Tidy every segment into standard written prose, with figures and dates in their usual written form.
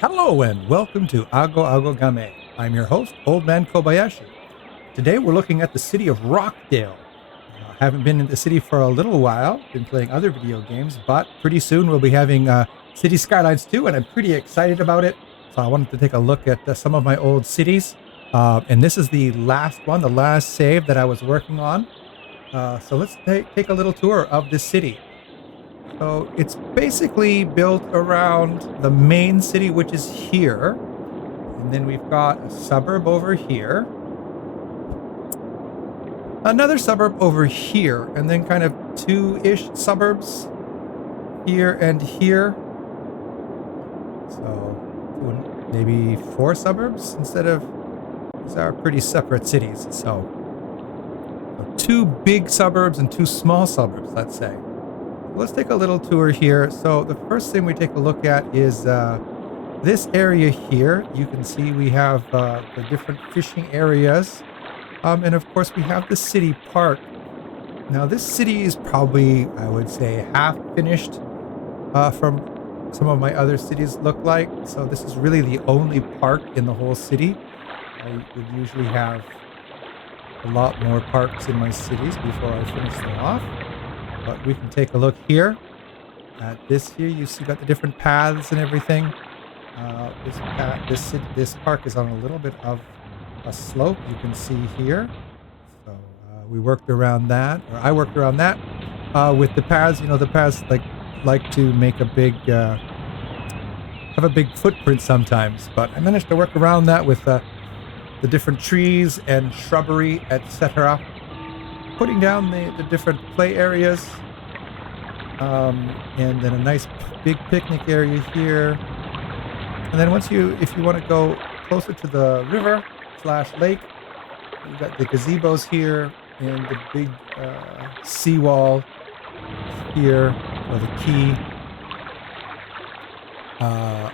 Hello and welcome to Ago Ago Game. I'm your host, Old Man Kobayashi. Today we're looking at the city of Rockdale. Haven't been in the city for a little while, been playing other video games, but pretty soon we'll be having Cities Skylines 2, and I'm pretty excited about it. So I wanted to take a look at some of my old cities. And this is the last one, the last save that I was working on. So let's take a little tour of this city. So it's basically built around the main city, which is here. And then we've got a suburb over here. Another suburb over here. And then kind of two-ish suburbs here and here. So maybe four suburbs instead of... These are pretty separate cities. So two big suburbs and two small suburbs, let's say. Let's take a little tour here. So the first thing we take a look at is this area here. You can see we have the different fishing areas. And of course we have the city park. Now this city is probably, I would say, half finished from some of my other cities look like. So this is really the only park in the whole city. I would usually have a lot more parks in my cities before I finish them off. But we can take a look here at this here. You see got the different paths and everything. This park is on a little bit of a slope. You can see here. So we worked around that, or I worked around that with the paths. You know, the paths like to make a big have a big footprint sometimes. But I managed to work around that with the different trees and shrubbery, etc. Putting down the different play areas, and then a nice big picnic area here. And then if you want to go closer to the river / lake, you've got the gazebos here and the big seawall here, or the quay,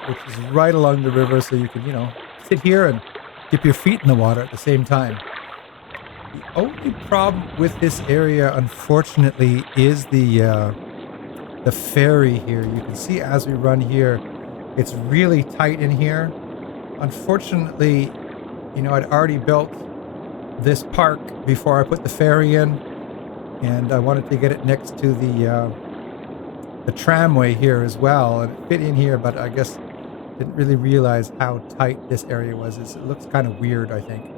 which is right along the river, so you can, sit here and dip your feet in the water at the same time. The only problem with this area, unfortunately, is the ferry here. You can see as we run here, it's really tight in here. Unfortunately, I'd already built this park before I put the ferry in, and I wanted to get it next to the tramway here as well, and it fit in here, but I guess didn't really realize how tight this area was. It looks kind of weird, I think.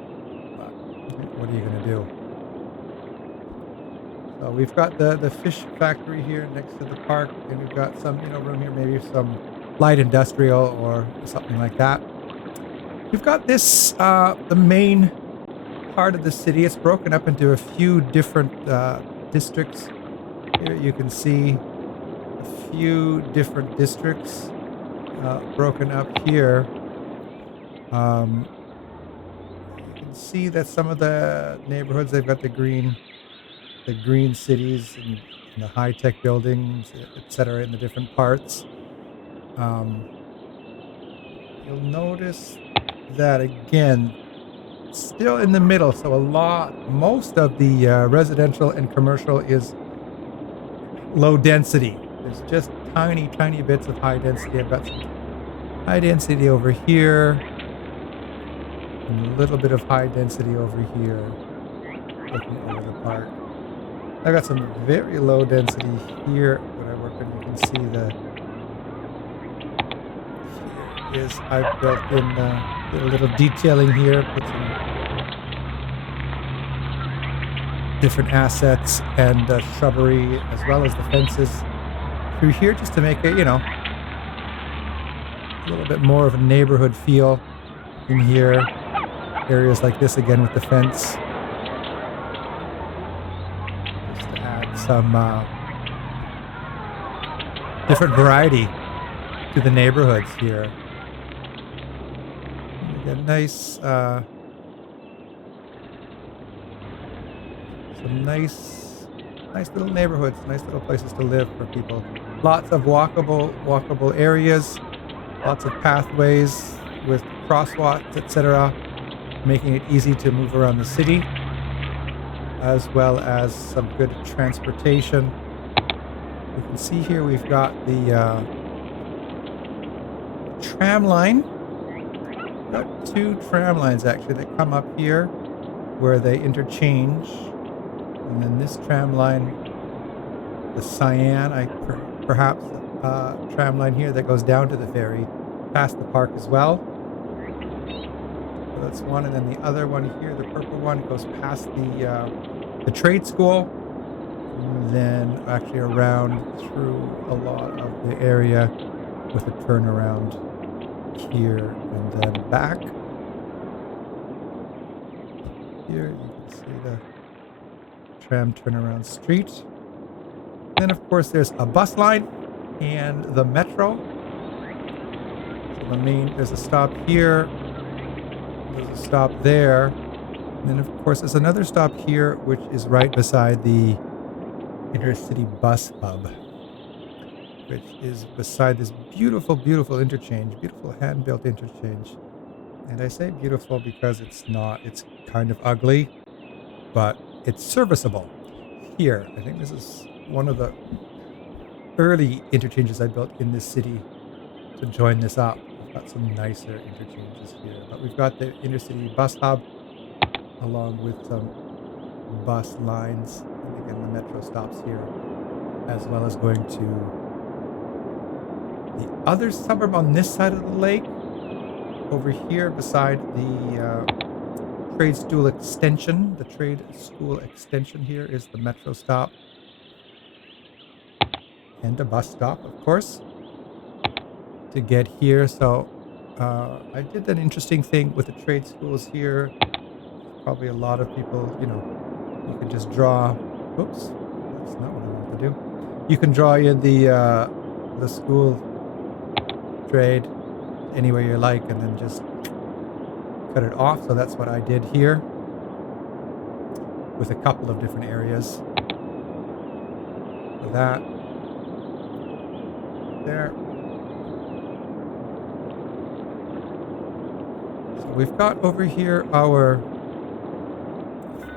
What are you going to do? So we've got the fish factory here next to the park, and we've got some, room here, maybe some light industrial or something like that. We've got this, the main part of the city. It's broken up into a few different districts. Here you can see a few different districts broken up here. See that some of the neighborhoods, they've got the green cities and the high-tech buildings, etc., in the different parts. You'll notice that again, still in the middle. So most of the residential and commercial is low density. There's just tiny bits of high density. I've got some high density over here. And a little bit of high density over here, looking over the park. I got some very low density here when I work on. You can see I've built in a little detailing here, put some different assets and shrubbery, as well as the fences through here, just to make it, a little bit more of a neighborhood feel in here. Areas like this again with the fence, just to add some different variety to the neighborhoods here. Again, nice, some nice little neighborhoods, nice little places to live for people. Lots of walkable areas, lots of pathways with crosswalks, etc., making it easy to move around the city, as well as some good transportation. You can see here we've got the tram line. Got two tram lines actually that come up here where they interchange. And then this tram line, the cyan, perhaps tram line here that goes down to the ferry, past the park as well. So that's one, and then the other one here, the purple one, goes past the trade school, and then actually around through a lot of the area with a turnaround here and then back. Here you can see the tram turnaround street. Then of course there's a bus line and the metro. So there's a stop here, there's a stop there, and then of course there's another stop here which is right beside the intercity bus hub, which is beside this beautiful, beautiful interchange, beautiful hand-built interchange. And I say beautiful because it's kind of ugly, but it's serviceable. Here, I think this is one of the early interchanges I built in this city to join this up. We've got some nicer interchanges here, but we've got the intercity bus hub along with some bus lines, and again the metro stops here, as well as going to the other suburb on this side of the lake, over here beside the trade school extension. The trade school extension here is the metro stop. And a bus stop, of course, to get here. So I did an interesting thing with the trade schools here. Probably a lot of people, you can just draw. Oops, that's not what I want to do. You can draw in the school trade anywhere you like, and then just cut it off. So that's what I did here with a couple of different areas. So that. There. So we've got over here our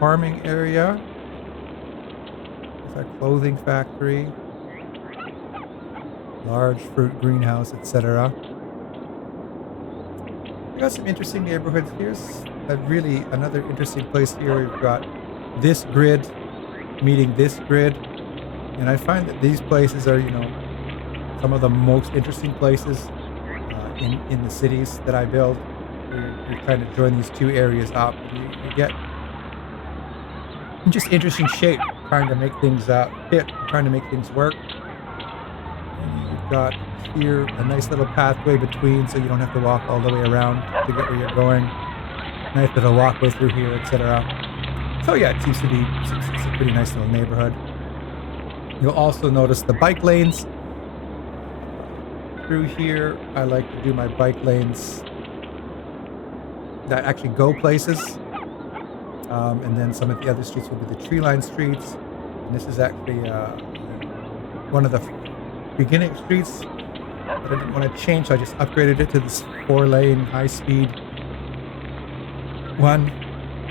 farming area. There's our clothing factory, large fruit greenhouse, etc. We got some interesting neighborhoods. Here's another interesting place here. We've got this grid meeting this grid, and I find that these places are, some of the most interesting places in the cities that I build. You're trying to join these two areas up. You get just interesting shape, trying to make things fit, trying to make things work. And you've got here a nice little pathway between, so you don't have to walk all the way around to get where you're going. Nice little walkway through here, etc. So yeah, it seems to be it's a pretty nice little neighborhood. You'll also notice the bike lanes. Through here, I like to do my bike lanes that actually go places. And then some of the other streets will be the tree-lined streets. And this is actually one of the beginning streets that I didn't want to change, so I just upgraded it to this 4-lane high-speed one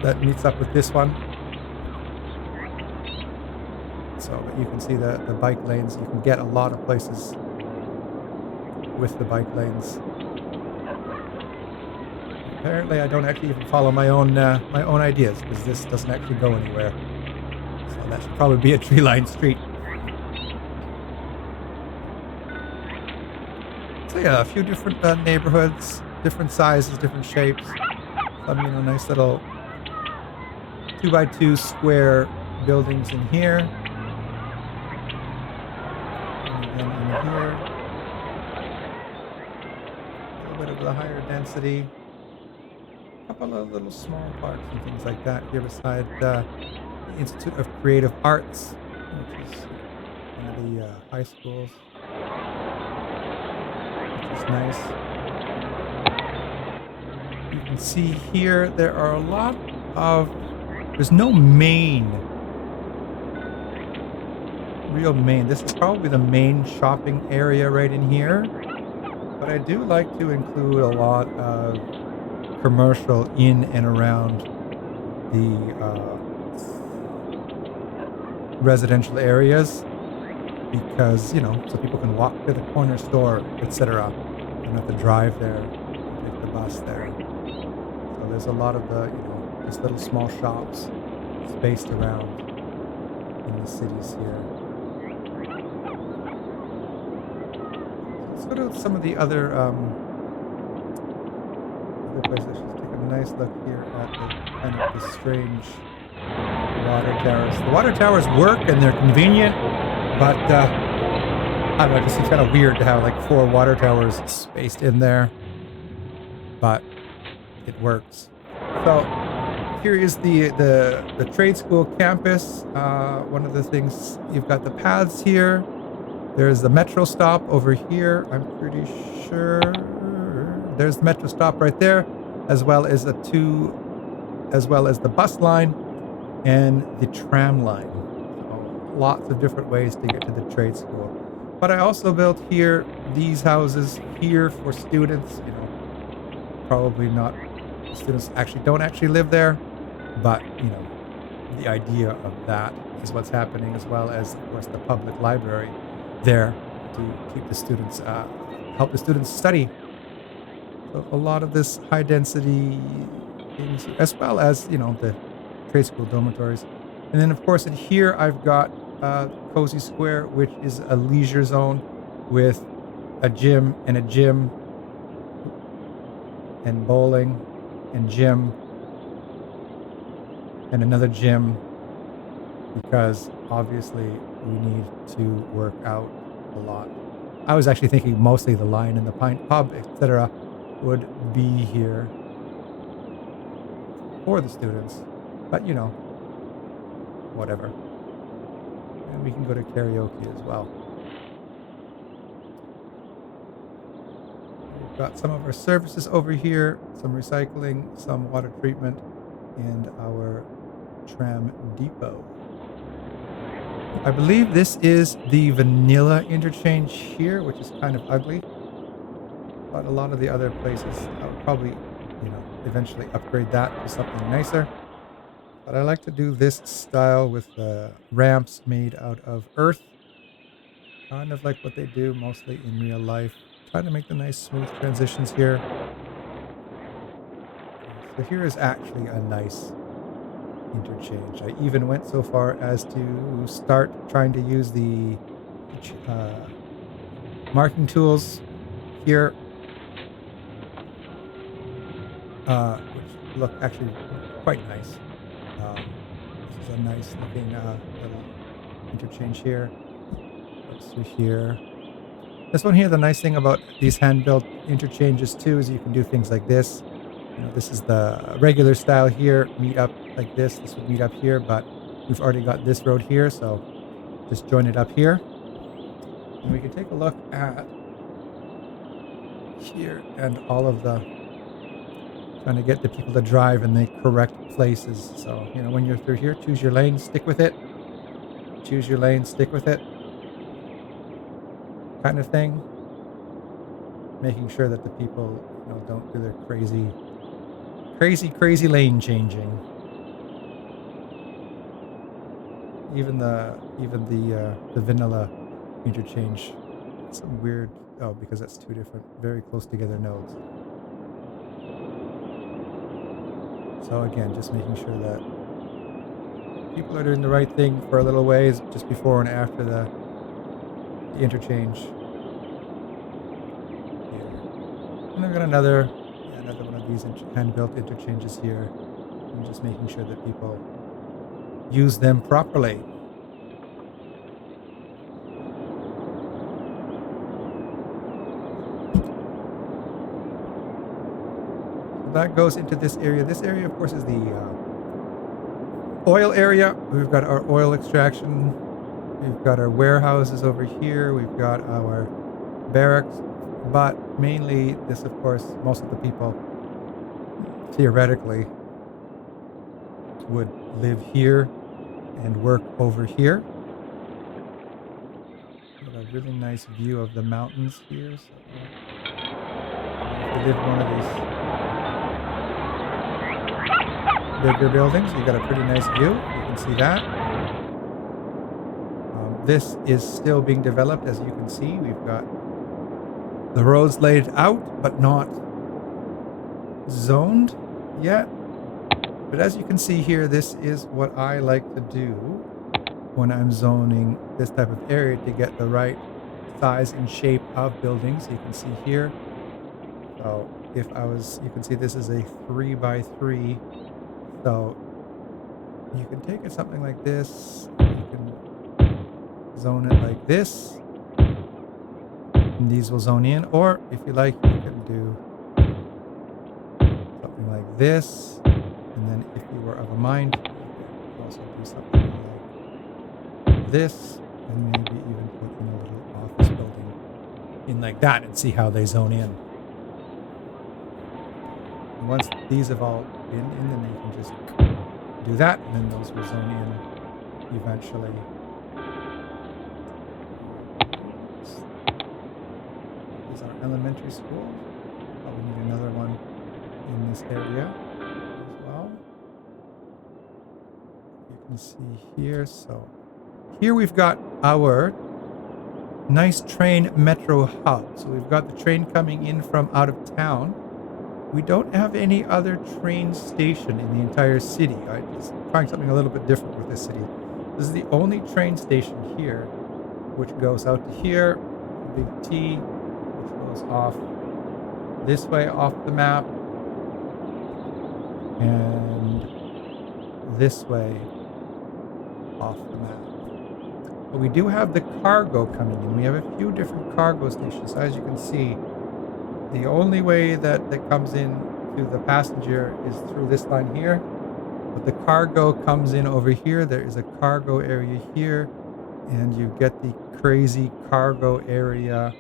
that meets up with this one. So that you can see the bike lanes. You can get a lot of places with the bike lanes. Apparently, I don't actually even follow my own ideas, because this doesn't actually go anywhere. So that should probably be a tree-lined street. So yeah, a few different neighborhoods, different sizes, different shapes. Some nice little 2x2 square buildings in here, and then in here, a little bit of the higher density. A couple of little small parks and things like that here beside the Institute of Creative Arts, which is one of the high schools, which is nice. You can see here there are a lot of, there's no real main. This is probably the main shopping area right in here, but I do like to include a lot of commercial in and around the residential areas, because so people can walk to the corner store, etc. don't have to drive there, take the bus there. So there's a lot of just little small shops spaced around in the cities here. Let's go to some of the other places. Let's just take a nice look here at the strange water towers. The water towers work and they're convenient, but I don't know, it just seems kind of weird to have like 4 water towers spaced in there, but it works. So here is the trade school campus. One of the things, you've got the paths here. There's the metro stop over here. I'm pretty sure there's the metro stop right there, as well as the bus line and the tram line. So lots of different ways to get to the trade school. But I also built here these houses here for students. Probably not. Students don't actually live there, but the idea of that is what's happening, as well as of course the public library there to keep the students, help the students study. So a lot of this high density things, as well as the trade school dormitories. And then of course in here I've got Cozy Square, which is a leisure zone with a gym and bowling and gym and another gym, because obviously we need to work out a lot. I was actually thinking mostly the Lion and the Pint Pub, etc., would be here for the students, but whatever. And we can go to karaoke as well. We've got some of our services over here, some recycling, some water treatment, and our tram depot. I believe this is the vanilla interchange here, which is kind of ugly. But a lot of the other places, I would probably, eventually upgrade that to something nicer. But I like to do this style with ramps made out of earth. Kind of like what they do mostly in real life. Trying to make the nice smooth transitions here. So here is actually a nice interchange. I even went so far as to start trying to use the marking tools here, which look actually quite nice. This is a nice looking little interchange here. Let's see here. This one here, the nice thing about these hand-built interchanges too is you can do things like this. This is the regular style here, meet up like this. This would meet up here, but we've already got this road here, so just join it up here. And we can take a look at here and all of the trying to get the people to drive in the correct places. So, when you're through here, choose your lane, stick with it. Choose your lane, stick with it. Kind of thing. Making sure that the people, don't do their crazy lane changing. Even the vanilla interchange, some weird. Oh, because that's 2 different, very close together nodes. So again, just making sure that people are doing the right thing for a little ways, just before and after the interchange. Here. And I've got another one of these hand-built interchanges here. I'm just making sure that people use them properly. That goes into this area. This area, of course, is the oil area. We've got our oil extraction. We've got our warehouses over here. We've got our barracks. But mainly this, of course, most of the people theoretically would live here and work over here. Got a really nice view of the mountains here. So if you live in one of these bigger buildings, you've got a pretty nice view. You can see that. This is still being developed, as you can see. We've got The road's laid out, but not zoned yet. But as you can see here, this is what I like to do when I'm zoning this type of area to get the right size and shape of buildings. You can see here. So if I was, you can see this is a 3x3. So you can take it something like this. You can zone it like this. And these will zone in. Or if you like, you can do something like this. And then if you were of a mind, you could also do something like this. And maybe even put in a little office building in like that and see how they zone in. And once these have all been in, then you can just do that, and then those will zone in eventually. These are elementary schools. Probably need another one in this area as well. You can see here. So here we've got our nice train metro hub. So we've got the train coming in from out of town. We don't have any other train station in the entire city. I'm just trying something a little bit different with this city. This is the only train station here, which goes out to here, the big T, which goes off this way off the map, and this way off the map. But we do have the cargo coming in. We have a few different cargo stations. As you can see, the only way that comes in to the passenger is through this line here. But the cargo comes in over here. There is a cargo area here. And you get the crazy cargo area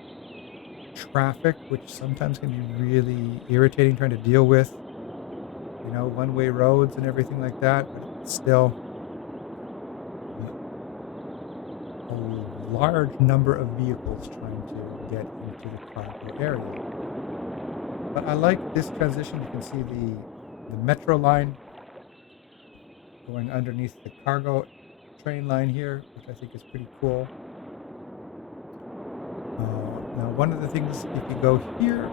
traffic, which sometimes can be really irritating trying to deal with. You know, one-way roads and everything like that. But it's still a large number of vehicles trying to get into the cargo area. But I like this transition. You can see the metro line going underneath the cargo train line here, which I think is pretty cool. Now, one of the things, if you go here,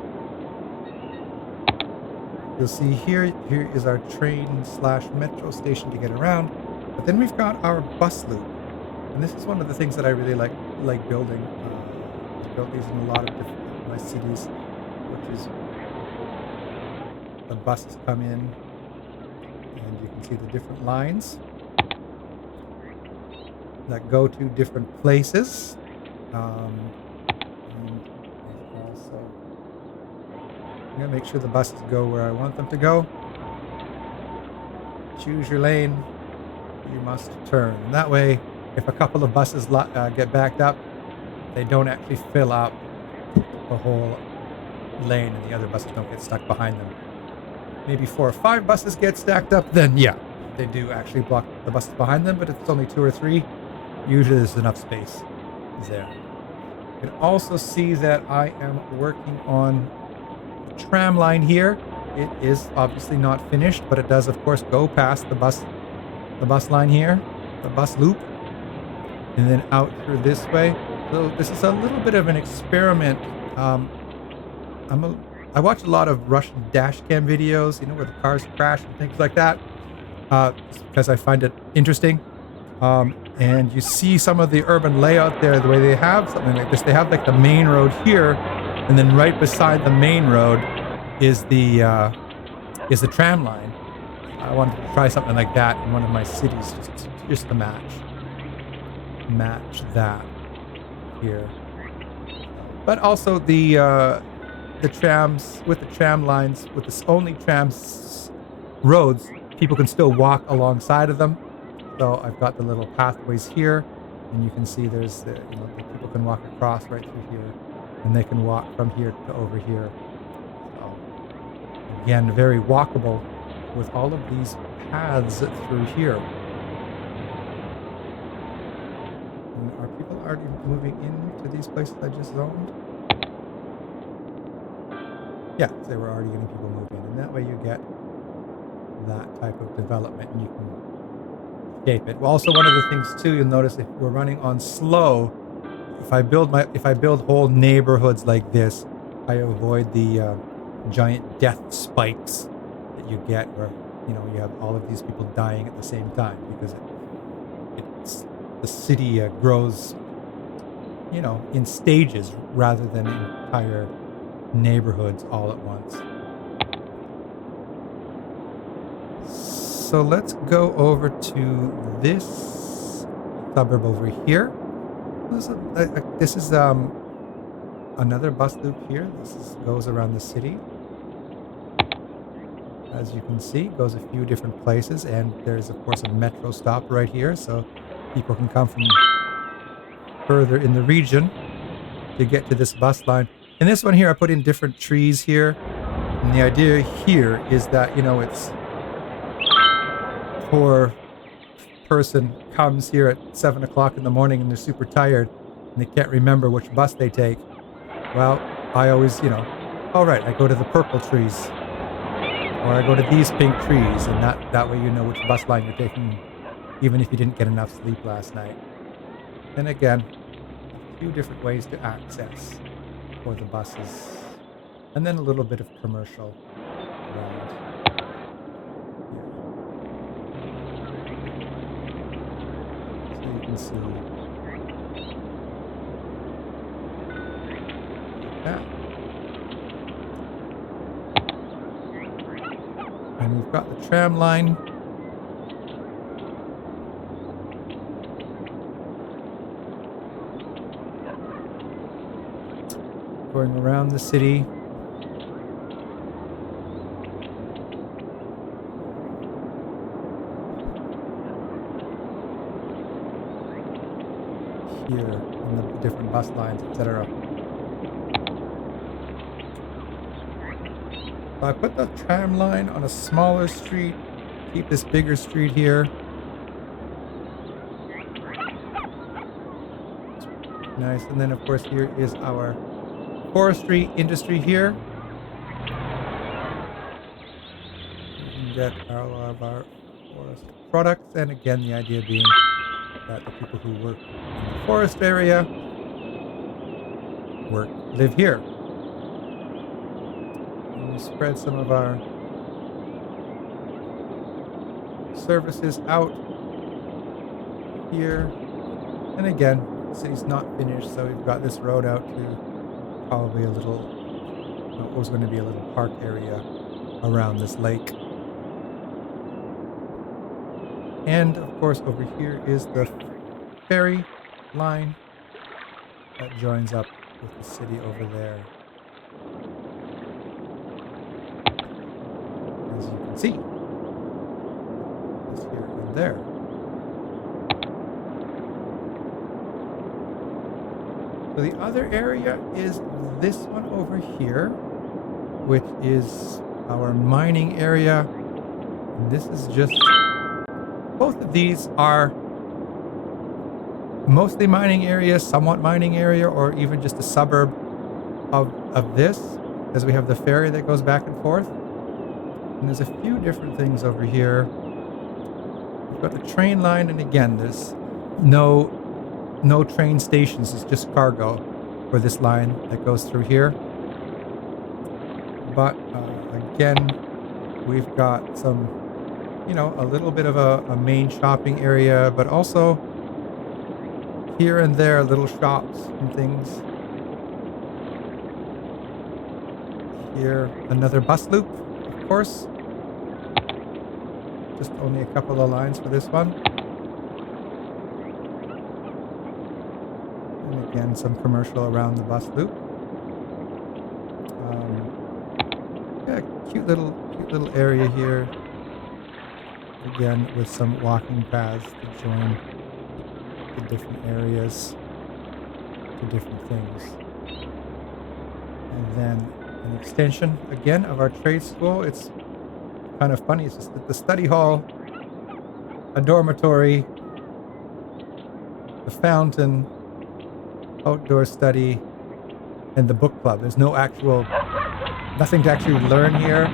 you'll see here is our train/metro station to get around. But then we've got our bus loop. And this is one of the things that I really like building. I've built these in a lot of different my cities, which is the buses come in, and you can see the different lines that go to different places. And also, I'm going to make sure the buses go where I want them to go. Choose your lane. You must turn. And that way, if a couple of buses get backed up, they don't actually fill up the whole lane and the other buses don't get stuck behind them. Maybe 4 or 5 buses get stacked up, then yeah, they do actually block the buses behind them. But if it's only 2 or 3, usually there's enough space there. You can also see that I am working on the tram line here. It is obviously not finished, but it does, of course, go past the bus line here, the bus loop, and then out through this way. So this is a little bit of an experiment. I watch a lot of Russian dash cam videos, you know, where the cars crash and things like that, because I find it interesting. And you see some of the urban layout there, the way they have something like this. They have like the main road here, and then right beside the main road is the tram line. I wanted to try something like that in one of my cities, just to match that here. But also the trams, with the tram lines, with the only trams roads, people can still walk alongside of them. So I've got the little pathways here, and you can see there's the people can walk across right through here, and they can walk from here to over here. So again, very walkable with all of these paths through here. And are people already moving into these places I just zoned? Yeah, they were already getting people moving, and that way you get that type of development, and you can shape it. Well, also one of the things too, you'll notice if we're running on slow, if I build whole neighborhoods like this, I avoid the giant death spikes that you get where, you have all of these people dying at the same time because the city grows, in stages rather than entire neighborhoods all at once. So let's go over to this suburb over here. This is another bus loop here. Goes around the city. As you can see, goes a few different places, and there's of course a metro stop right here, so people can come from further in the region to get to this bus line. And this one here, I put in different trees here, and the idea here is that it's poor person comes here at 7 o'clock in the morning and they're super tired and they can't remember which bus they take. Well, I always, all right, I go to the purple trees or I go to these pink trees, and that way you know which bus line you're taking, even if you didn't get enough sleep last night. And again, a few different ways to access for the buses. And then a little bit of commercial around. So you can see that. And we've got the tram line. Going around the city. Here on the different bus lines, etc. So I put the tram line on a smaller street, keep this bigger street here. Nice. And then of course here is our forestry industry here. You can get all of our forest products, and again the idea being that the people who work in the forest area live here. And we spread some of our services out here. And again, the city's not finished, so we've got this road out to probably a little, it was going to be a little park area around this lake. And of course over here is the ferry line that joins up with the city over there. As you can see, just here and there. So the other area is this one over here, which is our mining area. And this is just, both of these are mostly mining area, somewhat mining area, or even just a suburb of this, as we have the ferry that goes back and forth. And there's a few different things over here. We've got the train line, and again, there's no train stations. It's just cargo for this line that goes through here. But again, we've got some, a little bit of a main shopping area, but also here and there little shops and things. Here, another bus loop, of course. Just only a couple of lines for this one. And again, some commercial around the bus loop. Yeah, cute little area here. Again, with some walking paths to join the different areas to different things. And then an extension again of our trade school. It's kind of funny. It's just the study hall, a dormitory, the fountain, outdoor study, and the book club. There's nothing to actually learn here,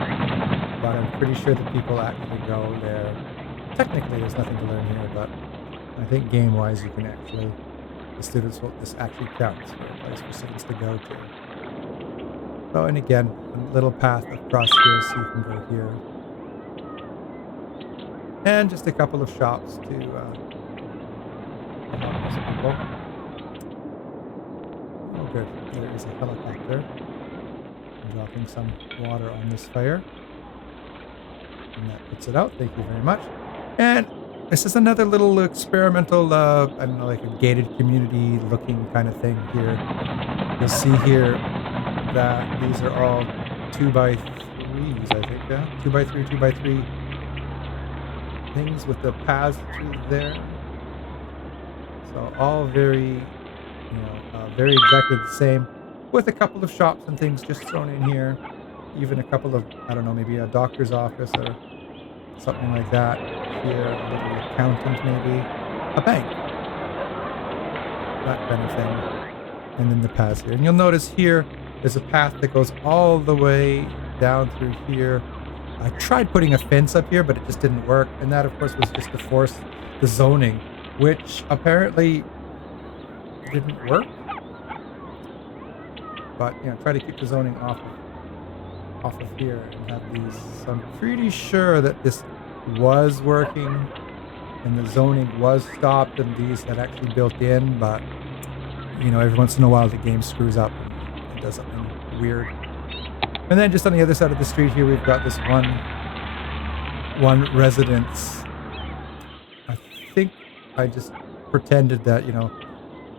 but I'm pretty sure that people actually go there. Technically, there's nothing to learn here, but I think game-wise, this actually counts for a place for students to go to. So, and again, a little path across here so you can go here. And just a couple of shops to help these people. Oh, good. There is a helicopter dropping some water on this fire. And that puts it out. Thank you very much. And this is another little experimental, I don't know, like a gated community looking kind of thing here. You'll see here that these are all 2x3s, I think, yeah? 2x3, 2x3 things with the paths through there. So all very, very exactly the same, with a couple of shops and things just thrown in here. Even a couple of, I don't know, maybe a doctor's office or something like that. Here, a little accountant maybe. A bank. That kind of thing. And then the paths here. And you'll notice here, there's a path that goes all the way down through here. I tried putting a fence up here, but it just didn't work. And that, of course, was just to force the zoning, which apparently didn't work. But, try to keep the zoning off of here and have these. So I'm pretty sure that this was working and the zoning was stopped and these had actually built in, but every once in a while the game screws up and it does something weird. And then just on the other side of the street here, we've got this one residence. I think I just pretended that,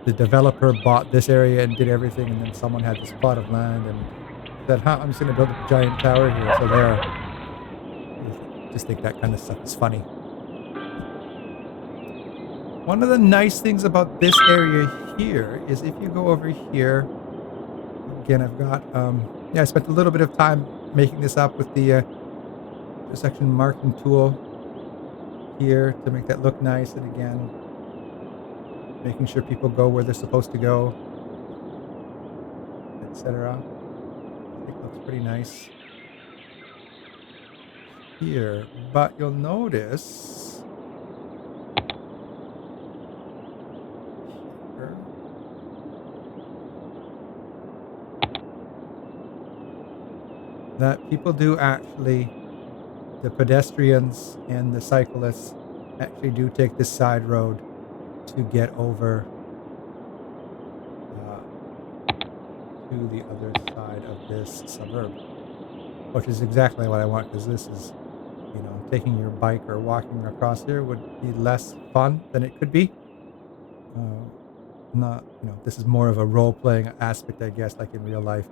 the developer bought this area and did everything, and then someone had this plot of land and said, I'm just going to build a giant tower here. So there. I just think that kind of stuff is funny. One of the nice things about this area here is if you go over here, again, I've got, I spent a little bit of time making this up with the intersection marking tool here to make that look nice. And again, making sure people go where they're supposed to go, etc. I think it looks pretty nice here. But you'll notice here, that people do actually, the pedestrians and the cyclists actually do take this side road to get over to the other side of this suburb, which is exactly what I want, because this is, taking your bike or walking across here would be less fun than it could be. Not, this is more of a role-playing aspect, I guess, like in real life.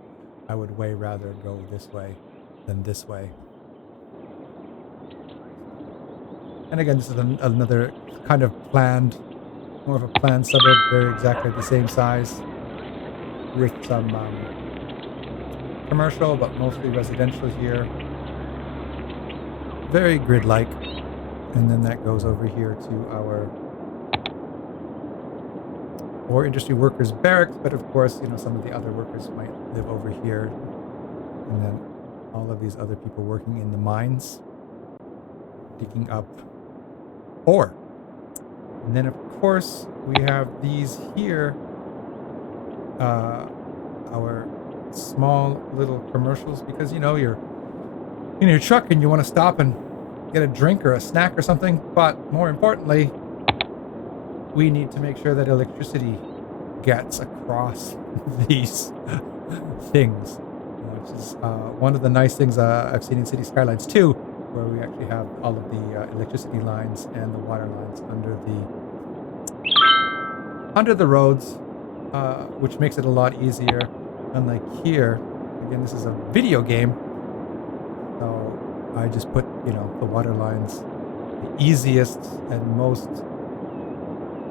I would way rather go this way than this way. And again, this is another kind of planned, more of a planned suburb. They're exactly the same size with some commercial, but mostly residential here. Very grid-like. And then that goes over here to our War Industry Workers Barracks, but of course, some of the other workers might live over here. And then all of these other people working in the mines, digging up ore. And then of course, we have these here, our small little commercials, because you're in your truck and you want to stop and get a drink or a snack or something, but more importantly, we need to make sure that electricity gets across these things, which is one of the nice things I've seen in Cities Skylines 2, where we actually have all of the electricity lines and the water lines under the roads, which makes it a lot easier. Unlike here, again, this is a video game, so I just put, the water lines the easiest and most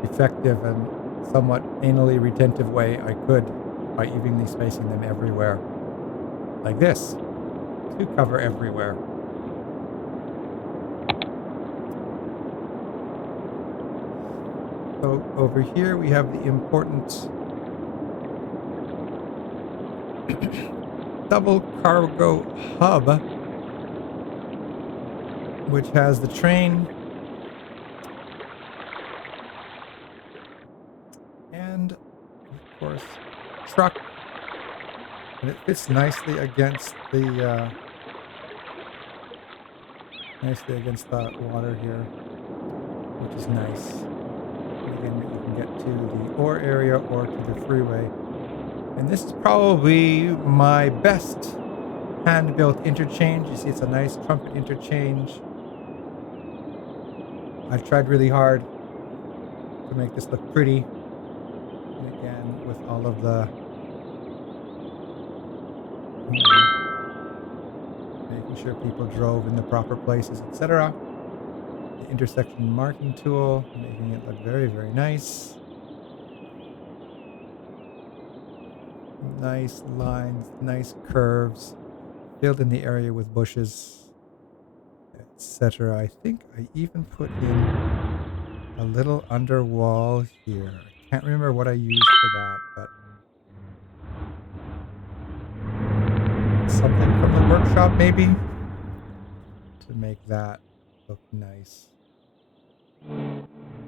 effective and somewhat anally retentive way I could by evenly spacing them everywhere, like this, to cover everywhere. So over here we have the important double cargo hub, which has the train and, of course, truck And it fits nicely against the water here, which is nice. And again, you can get to the ore area or to the freeway. And this is probably my best hand-built interchange. You see, it's a nice trumpet interchange. I've tried really hard to make this look pretty. And again, with all of the making sure people drove in the proper places, etc. The intersection marking tool, making it look very, very nice. Nice lines, nice curves, filled in the area with bushes, etc. I think I even put in a little underwall here. I can't remember what I used for that, but something from the workshop maybe to make that look nice.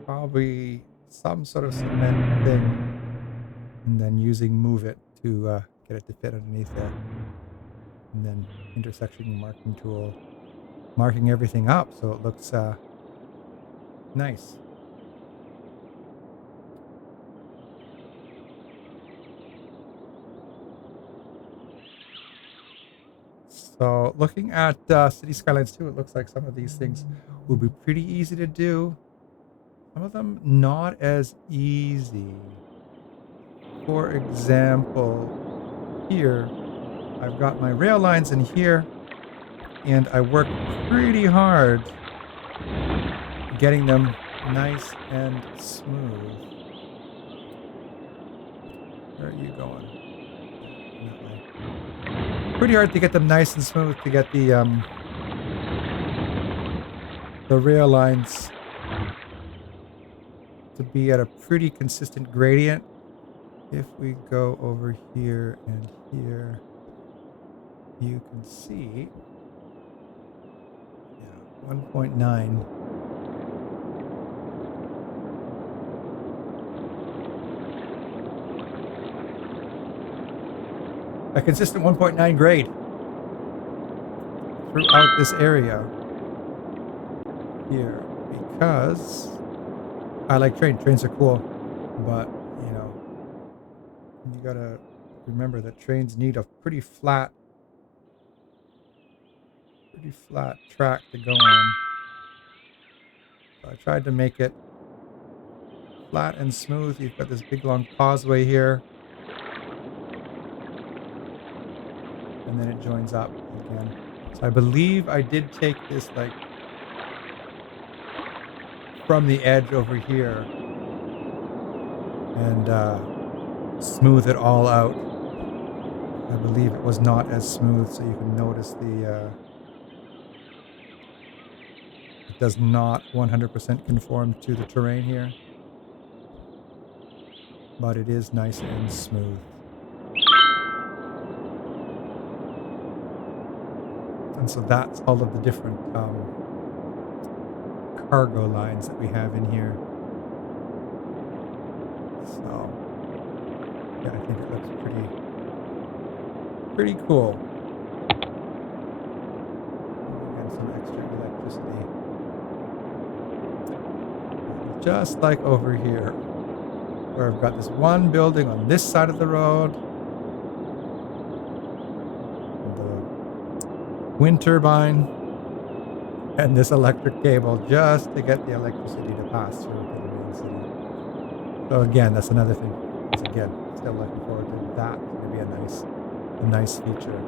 Probably some sort of cement thing, and then using Move It to get it to fit underneath there. And then intersection marking tool, marking everything up so it looks nice. So looking at City Skylines 2, it looks like some of these things will be pretty easy to do. Some of them not as easy. For example, here, I've got my rail lines in here, and I worked pretty hard getting them nice and smooth. Where are you going? Pretty hard to get them nice and smooth to get the rail lines to be at a pretty consistent gradient. If we go over here and here, you can see, 1.9. A consistent 1.9 grade throughout this area here, because I like trains. Trains are cool, but you gotta remember that trains need a pretty flat track to go on. So I tried to make it flat and smooth. You've got this big long causeway here, and then it joins up again. So I believe I did take this like from the edge over here and smooth it all out. I believe it was not as smooth, so you can notice it does not 100% conform to the terrain here, but it is nice and smooth. And so that's all of the different cargo lines that we have in here. So yeah, I think it looks pretty cool. And some extra electricity. Just like over here, where I've got this one building on this side of the road, the wind turbine, and this electric cable just to get the electricity to pass through to the main city. So again, that's another thing. Again, still looking forward to that. It's going to be a nice feature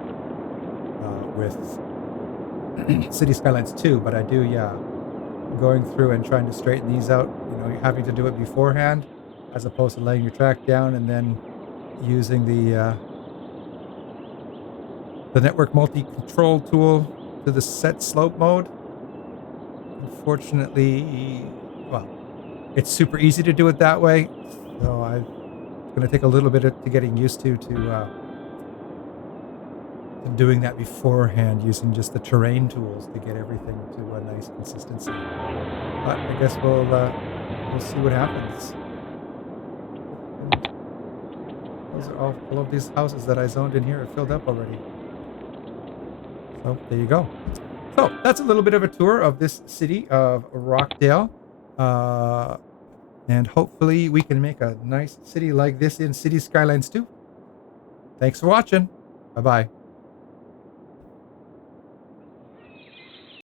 with City Skylines 2. But I do, going through and trying to straighten these out. You're having to do it beforehand, as opposed to laying your track down and then using the network multi-control tool to the set slope mode. Unfortunately, well, it's super easy to do it that way. So it's going to take a little bit to getting used to doing that beforehand, using just the terrain tools to get everything to a nice consistency. But I guess we'll see what happens. Those these are all of these houses that I zoned in here are filled up already. So there you go. So that's a little bit of a tour of this city of Rockdale. And hopefully we can make a nice city like this in Cities Skylines too. Thanks for watching. Bye-bye.